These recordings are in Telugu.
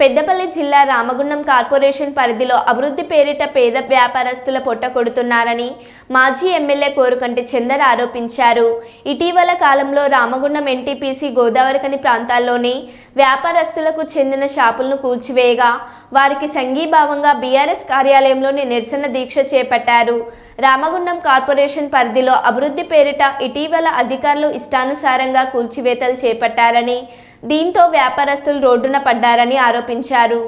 పెద్దపల్లి జిల్లా రామగుండం కార్పొరేషన్ పరిధిలో అభివృద్ధి పేరిట పేద వ్యాపారస్తుల పొట్ట కొడుతున్నారని మాజీ ఎమ్మెల్యే కోరుకంటి చందర్ ఆరోపించారు. ఇటీవల కాలంలో రామగుండం ఎన్టీపీసీ గోదావరికని ప్రాంతాల్లోని వ్యాపారస్తులకు చెందిన షాపులను కూల్చివేయగా వారికి సంఘీభావంగా బీఆర్ఎస్ కార్యాలయంలోని నిరసన దీక్ష చేపట్టారు. రామగుండం కార్పొరేషన్ పరిధిలో అభివృద్ధి పేరిట ఇటీవల అధికారులు ఇష్టానుసారంగా కూల్చివేతలు చేపట్టారని, దీంతో వ్యాపారస్తులు రోడ్డున పడ్డారని ఆరోపించారు.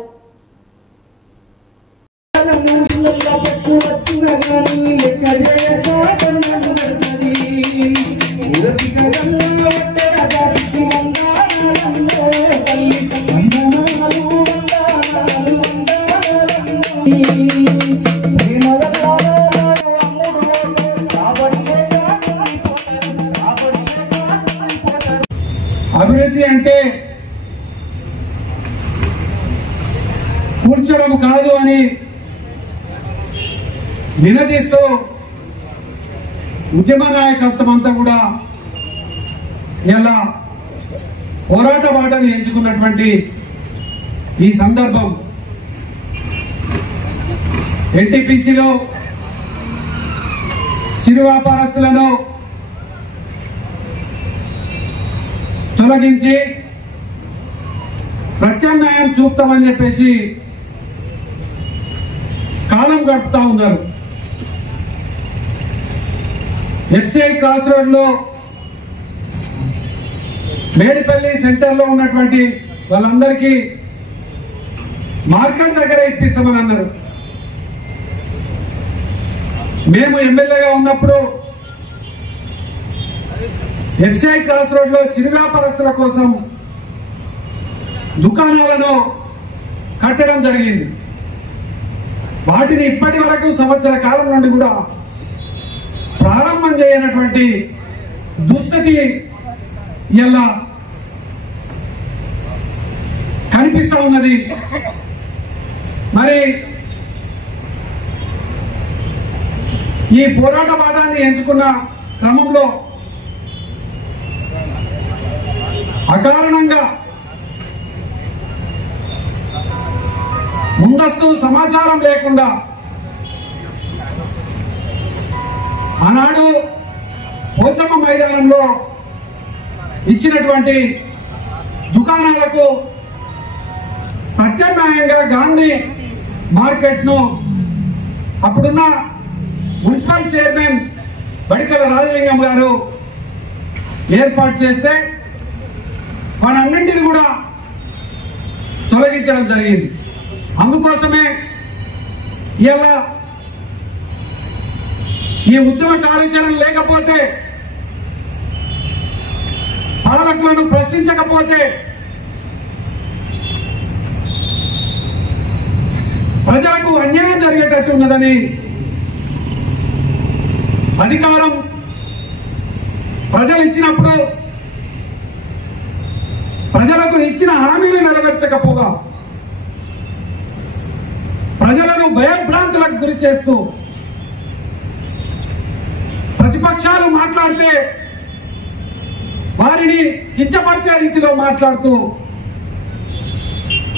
అభివృద్ధి అంటే కూర్చోడం కాదు అని నినదిస్తూ ఉద్యమ నాయకత్వం అంతా కూడా ఇలా పోరాట బాటను ఎంచుకున్నటువంటి ఈ సందర్భం ఎన్టీపీసీలో చిరు వ్యాపారస్తులను తొలగించి ప్రత్యామ్నాయం చూపుతామని చెప్పేసి కాలం గడుపుతా ఉన్నారు. ఎఫ్సిఐ క్రాస్ రోడ్ లో మేడిపల్లి సెంటర్ లో ఉన్నటువంటి వాళ్ళందరికీ మార్కెట్ దగ్గర ఇప్పిస్తామని అన్నారు. మేము ఎమ్మెల్యేగా ఉన్నప్పుడు ఎఫ్సిఐ క్రాస్ రోడ్ లో చిరు వ్యాపారస్తుల కోసం దుకాణాలను కట్టడం జరిగింది. వాటిని ఇప్పటి వరకు సంవత్సర కాలం నుండి కూడా ప్రారంభం చేయనటువంటి దుస్థితి ఇలా కనిపిస్తా ఉన్నది. మరి ఈ పోరాట బాటాన్ని ఎంచుకున్న క్రమంలో అకారణంగా ముందస్తు సమాచారం లేకుండా ఆనాడు పోచమ్మ మైదానంలో ఇచ్చినటువంటి దుకాణాలకు ప్రత్యామ్నాయంగా గాంధీ మార్కెట్ ను అప్పుడున్న మున్సిపల్ చైర్మన్ బడికల రాజలింగం గారు ఏర్పాటు చేస్తే వాటన్నింటిని కూడా తొలగించడం జరిగింది. అందుకోసమే ఇలా ఈ ఉద్యమ కార్యాచరణ లేకపోతే, పాలకులను ప్రశ్నించకపోతే ప్రజలకు అన్యాయం జరిగేటట్టు ఉన్నదని అధికారం ప్రజలు ఇచ్చినప్పుడు ప్రజలకు ఇచ్చిన హామీలు నెరవేర్చకపోగా ప్రజలను భయభ్రాంతులకు గురి చేస్తూ ప్రతిపక్షాలు మాట్లాడితే వారిని కించపరిచే రీతిలో మాట్లాడుతూ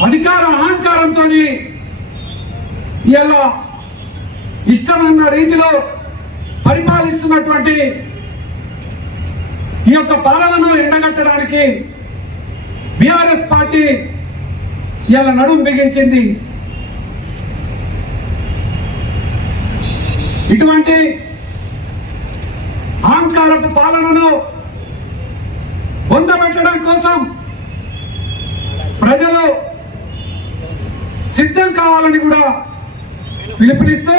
అధికార అహంకారంతో ఇలా ఇష్టమైన రీతిలో పరిపాలిస్తున్నటువంటి ఈ యొక్క పాలనను ఎండగట్టడానికి బీఆర్ఎస్ పార్టీ ఇలా నడుం బిగించింది. ఇటువంటి అహంకారపు పాలనను పొందబెట్టడం కోసం ప్రజలు సిద్ధం కావాలని కూడా పిలుపునిస్తూ